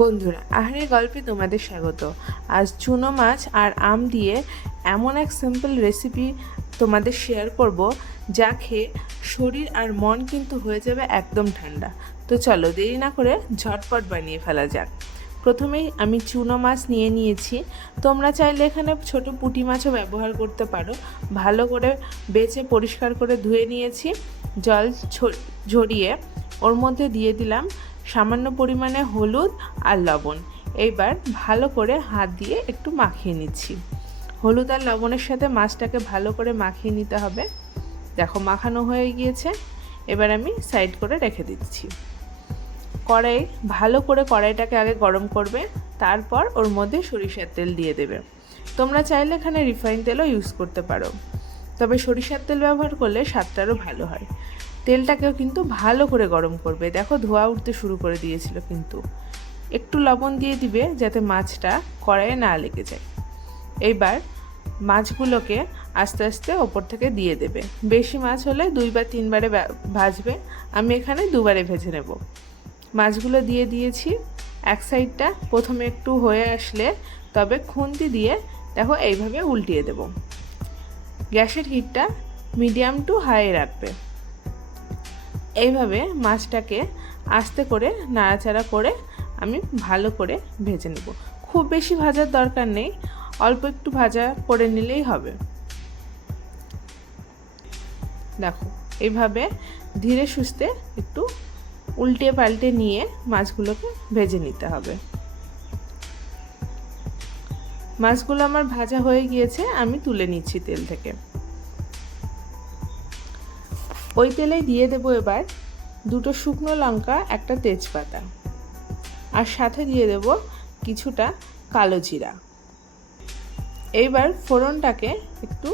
বন্ধুরা, আহারের গল্পে তোমাদের স্বাগত। আজ চুনো মাছ আর আম দিয়ে এমন এক সিম্পল রেসিপি তোমাদের শেয়ার করব, যা খেয়ে শরীর আর মন কিন্তু হয়ে যাবে একদম ঠান্ডা। তো চলো দেরি না করে ঝটপট বানিয়ে ফেলা যাক। প্রথমেই আমি চুনো মাছ নিয়ে নিয়েছি। তোমরা চাইলে এখানে ছোট পুঁটি মাছও ব্যবহার করতে পারো। ভালো করে বেছে পরিষ্কার করে ধুয়ে নিয়েছি। জল ঝরিয়ে ওর মধ্যে দিয়ে দিলাম সামান্য পরিমাণে হলুদ আর লবণ। এইবার ভালো করে হাত দিয়ে একটু মাখিয়ে নিচ্ছি। হলুদ আর লবণের সাথে মাছটাকে ভালো করে মাখিয়ে নিতে হবে। দেখো মাখানো হয়ে গিয়েছে। এবার আমি সাইড করে রেখে দিচ্ছি। ভালো করে কড়াইটাকে আগে গরম করবে, তারপর ওর মধ্যে সরিষার তেল দিয়ে দেবে। তোমরা চাইলে এখানে রিফাইন তেলও ইউজ করতে পারো, তবে সরিষার তেল ব্যবহার করলে স্বাদটা আরও ভালো হয়। তেলটাকেও কিন্তু ভালো করে গরম করবে। দেখো ধোঁয়া উঠতে শুরু করে দিয়েছিল, কিন্তু একটু লবণ দিয়ে দিবে যাতে মাছটা কড়াইয়ে না লেগে যায়। এইবার মাছগুলোকে আস্তে আস্তে ওপর থেকে দিয়ে দেবে। বেশি মাছ হলে 2 বা 3 বারে ভাজবে, আমি এখানে 2 বারে ভেজে নেব। মাছগুলো দিয়ে দিয়েছি। এক সাইডটা প্রথমে একটু হয়ে আসলে তবে খুন্তি দিয়ে দেখো এইভাবে উল্টিয়ে দেব। গ্যাসের হিটটা মিডিয়াম টু হাই রাখবে। এইভাবে মাছটাকে আস্তে করে নাড়াচাড়া করে আমি ভালো করে ভেজে নেব। খুব বেশি ভাজার দরকার নেই, অল্প একটু ভাজা করে নিলেই হবে। দেখো এইভাবে ধীরে সুস্থে একটু উল্টে পাল্টে নিয়ে মাছগুলোকে ভেজে নিতে হবে। মাছগুলো আমার ভাজা হয়ে গিয়েছে, আমি তুলে নিচ্ছি তেল থেকে। ওই তেলে দিয়ে দেবো এবার 2টো শুকনো লঙ্কা, একটা তেজপাতা, আর সাথে দিয়ে দেব কিছুটা কালো জিরা। এইবার ফোড়নটাকে একটু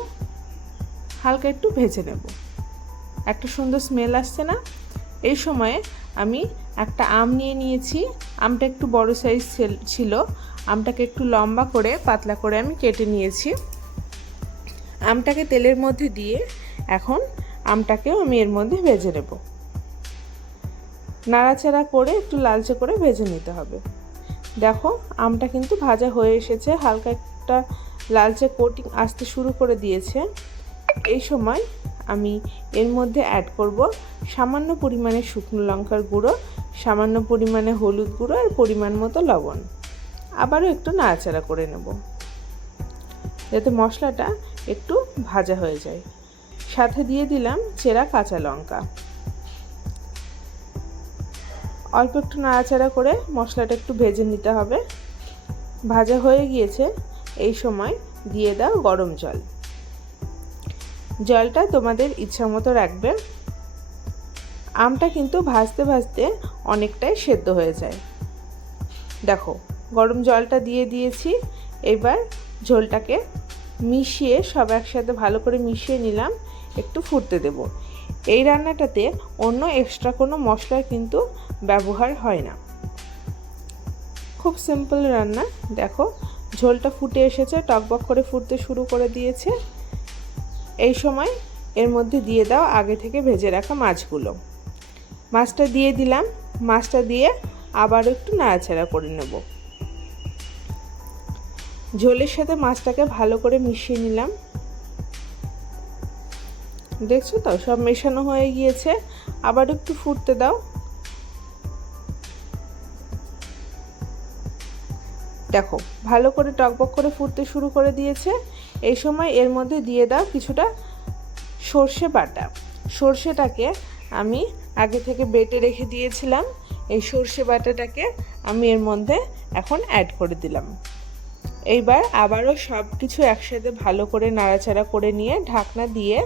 হালকা একটু ভেজে নেব। একটা সুন্দর স্মেল আসছে না? এই সময়ে আমি একটা আম নিয়ে নিয়েছি। আমটা একটু বড় সাইজ ছিল। আমটাকে একটু লম্বা করে পাতলা করে আমি কেটে নিয়েছি। আমটাকে তেলের মধ্যে দিয়ে এখন আমটাকেও আমি এর মধ্যে ভেজে নেব। নাড়াচাড়া করে একটু লালচে করে ভেজে নিতে হবে। দেখো আমটা কিন্তু ভাজা হয়ে এসেছে, হালকা একটা লালচে কোটিং আসতে শুরু করে দিয়েছে। এই সময় আমি এর মধ্যে অ্যাড করব সামান্য পরিমাণে শুকনো লঙ্কার গুঁড়ো, সামান্য পরিমাণে হলুদ গুঁড়ো আর পরিমাণ মতো লবণ। আবারও একটু নাড়াচাড়া করে নেব যাতে মশলাটা একটু ভাজা হয়ে যায়। সাথে দিয়ে দিলাম চেরা কাঁচা লঙ্কা। অল্প একটু নাড়াচাড়া করে মশলাটা একটু ভেজে নিতে হবে। ভাজা হয়ে গিয়েছে। এই সময় দিয়ে দাও গরম জল। জলটা তোমাদের ইচ্ছা মতো রাখবে। আমটা কিন্তু ভাজতে ভাজতে অনেকটাই সেদ্ধ হয়ে যায়। দেখো গরম জলটা দিয়ে দিয়েছি। এবার ঝোলটাকে মিশিয়ে সব একসাথে ভালো করে মিশিয়ে নিলাম। একটু ফুটতে দেব। এই রান্নাটাতে অন্য এক্সট্রা কোনো মশলার কিন্তু ব্যবহার হয় না। খুব সিম্পল রান্না। দেখো ঝোলটা ফুটে এসেছে, টকবক করে ফুটতে শুরু করে দিয়েছে। এই সময় এর মধ্যে দিয়ে দাও আগে থেকে ভেজে রাখা মাছগুলো। মাছটা দিয়ে দিলাম। মাছটা দিয়ে আবারও একটু নাড়াচাড়া করে নেব। ঝোলের সাথে মাছটাকে ভালো করে মিশিয়ে নিলাম। দেখছো তো সব মেশানো হয়ে গিয়েছে। আবার একটু ফুটতে দাও। দেখো ভালো করে টকবক করে ফুটতে শুরু করে দিয়েছে। এই সময় এর মধ্যে দিয়ে দাও কিছুটা সর্ষে বাটা। সর্ষেটাকে আমি আগে থেকে বেটে রেখে দিয়েছিলাম। এই সর্ষে বাটাটাকে আমি এর মধ্যে এখন অ্যাড করে দিলাম। এইবার আবারও সব কিছু একসাথে ভালো করে নাড়াচাড়া করে নিয়ে ঢাকনা দিয়ে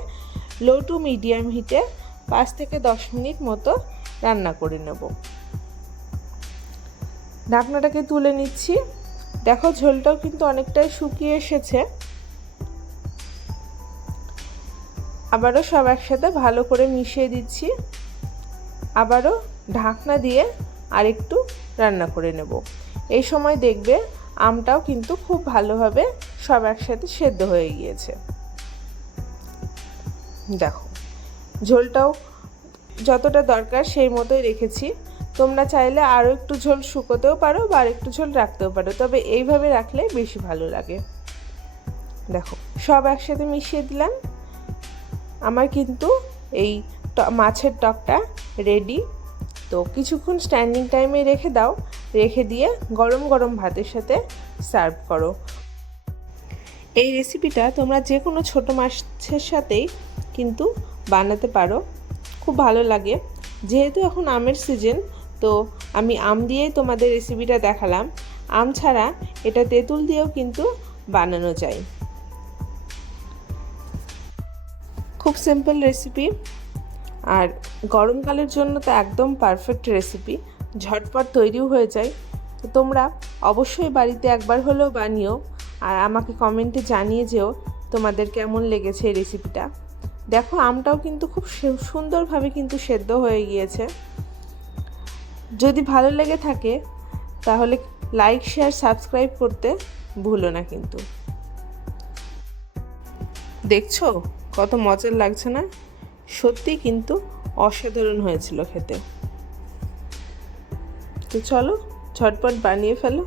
লো টু মিডিয়াম হিটে 5 থেকে 10 মিনিট মতো রান্না করে নেব। ঢাকনাটাকে তুলে নিচ্ছি। দেখো ঝোলটাও কিন্তু অনেকটাই শুকিয়ে এসেছে। আবারও সব একসাথে ভালো করে মিশিয়ে দিচ্ছি। আবারও ঢাকনা দিয়ে আরেকটু রান্না করে নেব। এই সময় দেখবে আমটাও কিন্তু খুব ভালোভাবে সব একসাথে সেদ্ধ হয়ে গিয়েছে। দেখো ঝোলটাও যতটা দরকার সেই মতোই রেখেছি। তোমরা চাইলে আরও একটু ঝোল শুকোতেও পারো বা আর একটু ঝোল রাখতেও পারো, তবে এইভাবে রাখলে বেশি ভালো লাগে। দেখো সব একসাথে মিশিয়ে দিলাম। আমার কিন্তু এই মাছের টকটা রেডি। তো কিছুক্ষণ স্ট্যান্ডিং টাইমে রেখে দাও, রেখে দিয়ে গরম গরম ভাতের সাথে সার্ভ করো। এই রেসিপিটা তোমরা যে কোনো ছোটো মাছের সাথেই কিন্তু বানাতে পারো, খুব ভালো লাগে। যেহেতু এখন আমের সিজন, তো আমি আম দিয়েই তোমাদের রেসিপিটা দেখালাম। আম ছাড়া এটা তেঁতুল দিয়েও কিন্তু বানানো যায়। খুব সিম্পল রেসিপি, আর গরমকালের জন্য তো একদম পারফেক্ট রেসিপি, ঝটপট তৈরিও হয়ে যায়। তো তোমরা অবশ্যই বাড়িতে একবার হলেও বানিও, আর আমাকে কমেন্টে জানিয়ে যেও তোমাদের কেমন লেগেছে এই রেসিপিটা। দেখো আমটাও কিন্তু খুব সুন্দরভাবে কিন্তু সেদ্ধ হয়ে গিয়েছে। যদি ভালো লেগে থাকে তাহলে লাইক, শেয়ার, সাবস্ক্রাইব করতে ভুলো না কিন্তু। দেখছো কত মজার লাগছে না? সত্যি কিন্তু অসাধারণ হয়েছিল খেতে। তো চলো ঝটপট বানিয়ে ফেলো।